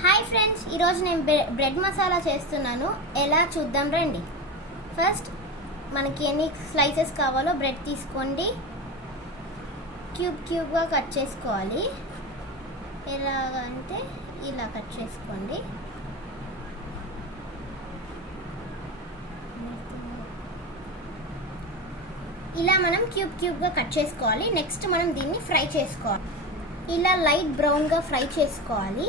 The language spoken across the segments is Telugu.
హాయ్ ఫ్రెండ్స్, ఈరోజు నేను బ్రెడ్ మసాలా చేస్తున్నాను. ఎలా చూద్దాం రండి. ఫస్ట్ మనకి ఎన్ని స్లైసెస్ కావాలో బ్రెడ్ తీసుకోండి. క్యూబ్గా కట్ చేసుకోవాలి. ఎలాగంటే ఇలా కట్ చేసుకోండి. ఇలా మనం క్యూబ్గా కట్ చేసుకోవాలి. నెక్స్ట్ మనం దీన్ని ఫ్రై చేసుకోవాలి. ఇలా లైట్ బ్రౌన్గా ఫ్రై చేసుకోవాలి.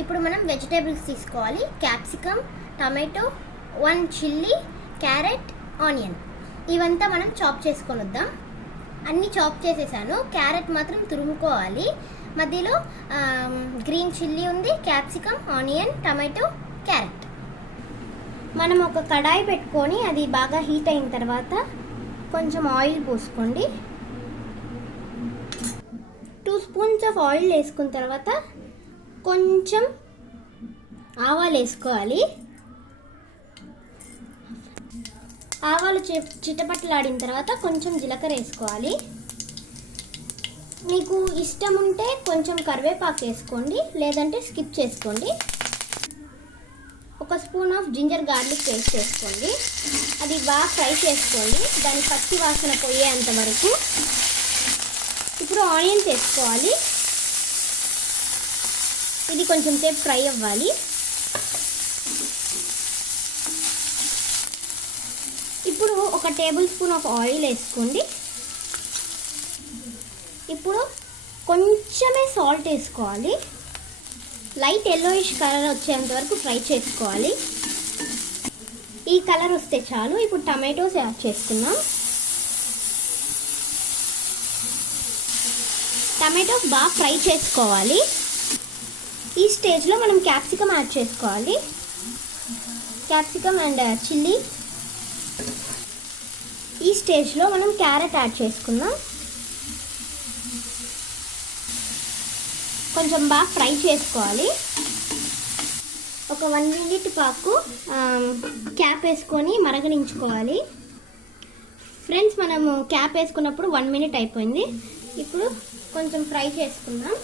ఇప్పుడు మనం వెజిటేబుల్స్ తీసుకోవాలి. Capsicum, tomato, 1 chilli, carrot, onion ఇవంతా మనం చాప్ చేసుకొని వద్దాం. అన్నీ చాప్ చేసేసాను. క్యారెట్ మాత్రం తురుముకోవాలి. మధ్యలో గ్రీన్ చిల్లీ ఉంది, క్యాప్సికమ్, ఆనియన్, టమాటో, క్యారెట్. మనం ఒక కడాయి పెట్టుకొని అది బాగా హీట్ అయిన తర్వాత కొంచెం ఆయిల్ పోసుకోండి. 2 స్పూన్స్ ఆఫ్ ఆయిల్ వేసుకున్న తర్వాత కొంచెం ఆవాలు వేసుకోవాలి. ఆవాలు చిటపట్లాడిన తర్వాత కొంచెం జీలకర్ర వేసుకోవాలి. మీకు ఇష్టం ఉంటే కొంచెం కరివేపాకు వేసుకోండి, లేదంటే స్కిప్ చేసుకోండి. 1 spoon of ginger garlic paste వేసుకోండి. అది బాగా ఫ్రై చేసుకోండి, దాని పచ్చి వాసన పోయేంత వరకు. ఇప్పుడు ఆనియన్స్ వేసుకోవాలి. ఇది కొంచెం సేపు ఫ్రై అవ్వాలి. ఇప్పుడు 1 టేబుల్ స్పూన్ ఆఫ్ ఆయిల్ వేసుకోండి. ఇప్పుడు కొంచెమే సాల్ట్ వేసుకోవాలి. లైట్ ఎల్లోయిష్ కలర్ వచ్చేంత వరకు ఫ్రై చేసుకోవాలి. ఈ కలర్ వస్తే చాలు. ఇప్పుడు టమాటోస్ యాడ్ చేసుకుందాం. టమాటోస్ బాగా ఫ్రై చేసుకోవాలి. ఈ స్టేజ్లో మనం క్యాప్సికమ్ యాడ్ చేసుకోవాలి. Capsicum and chilli. ఈ స్టేజ్లో మనం క్యారెట్ యాడ్ చేసుకుందాం. కొంచెం బాగా ఫ్రై చేసుకోవాలి. ఒక 1 మినిట్ పాకు క్యాప్ వేసుకొని మరగనించుకోవాలి. ఫ్రెండ్స్, మనము క్యాప్ వేసుకున్నప్పుడు 1 మినిట్ అయిపోయింది. ఇప్పుడు కొంచెం ఫ్రై చేసుకుందాం.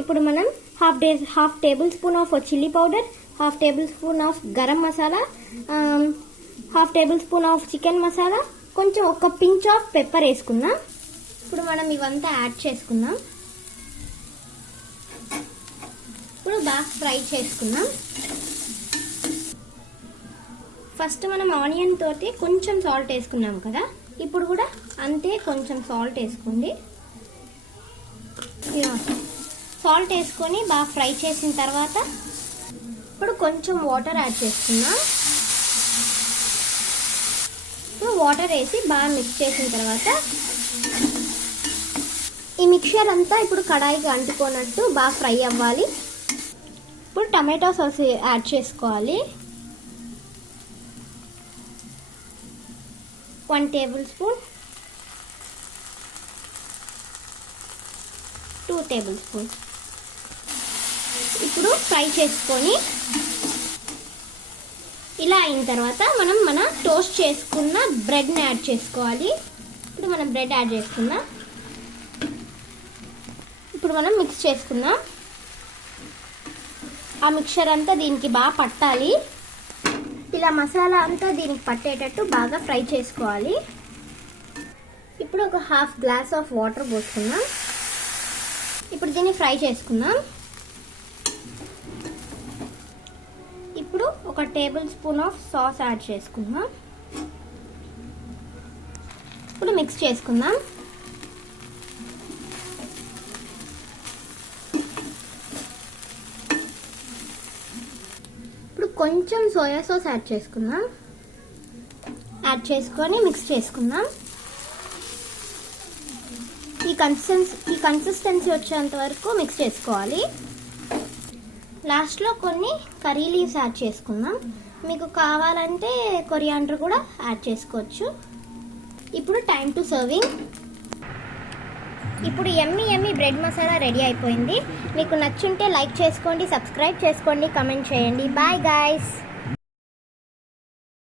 ఇప్పుడు మనం half table spoon of chilli powder, half table spoon of garam masala, half table spoon of chicken masala, కొంచెం ఒక పించ్ ఆఫ్ పెప్పర్ వేసుకుందాం. ఇప్పుడు మనం ఇవంతా యాడ్ చేసుకుందాం. ఇప్పుడు బాగా ఫ్రై చేసుకుందాం. ఫస్ట్ మనం ఆనియన్ తోటి కొంచెం సాల్ట్ వేసుకున్నాం కదా, ఇప్పుడు కూడా అంతే కొంచెం సాల్ట్ వేసుకోండి. సాల్ట్ వేసుకొని బాగా ఫ్రై చేసిన తర్వాత ఇప్పుడు కొంచెం వాటర్ యాడ్ చేసుకున్నా. ఇప్పుడు వాటర్ వేసి బాగా మిక్స్ చేసిన తర్వాత ఈ మిక్చర్ అంతా ఇప్పుడు కడాయికి అంటుకోనట్టు బాగా ఫ్రై అవ్వాలి. ఇప్పుడు టమాటో సాస్ యాడ్ చేసుకోవాలి. 1 టేబుల్ స్పూన్, 2 టేబుల్ స్పూన్. ఇప్పుడు ఫ్రై చేసుకొని ఇలా అయిన తర్వాత మనం మన టోస్ట్ చేసుకున్న బ్రెడ్ని యాడ్ చేసుకోవాలి. ఇప్పుడు మనం బ్రెడ్ యాడ్ చేసుకుందాం. ఇప్పుడు మనం మిక్స్ చేసుకుందాం. ఆ మిక్చర్ అంతా దీనికి బాగా పట్టాలి. ఇలా మసాలా అంతా దీనికి పట్టేటట్టు బాగా ఫ్రై చేసుకోవాలి. ఇప్పుడు ఒక హాఫ్ గ్లాస్ ఆఫ్ వాటర్ పోసుకుందాం. ఇప్పుడు దీన్ని ఫ్రై చేసుకుందాం. ఇప్పుడు ఒక table spoon of sauce add చేసుకుందాం. ఇప్పుడు మిక్స్ చేసుకుందాం. ఇప్పుడు కొంచెం సోయా సాస్ యాడ్ చేసుకుందాం. యాడ్ చేసుకొని మిక్స్ చేసుకుందాం. ఈ కన్సిస్టెన్సీ వచ్చేంత వరకు మిక్స్ చేసుకోవాలి. లాస్ట్లో కొన్ని కర్రీ లీవ్స్ యాడ్ చేసుకుందాం. మీకు కావాలంటే కొరియాండర్ కూడా యాడ్ చేసుకోవచ్చు. ఇప్పుడు టైం టు సర్వింగ్. ఇప్పుడు ఎమ్మి బ్రెడ్ మసాలా రెడీ అయిపోయింది. మీకు నచ్చుంటే లైక్ చేసుకోండి, సబ్స్క్రైబ్ చేసుకోండి, కమెంట్ చేయండి. Bye guys.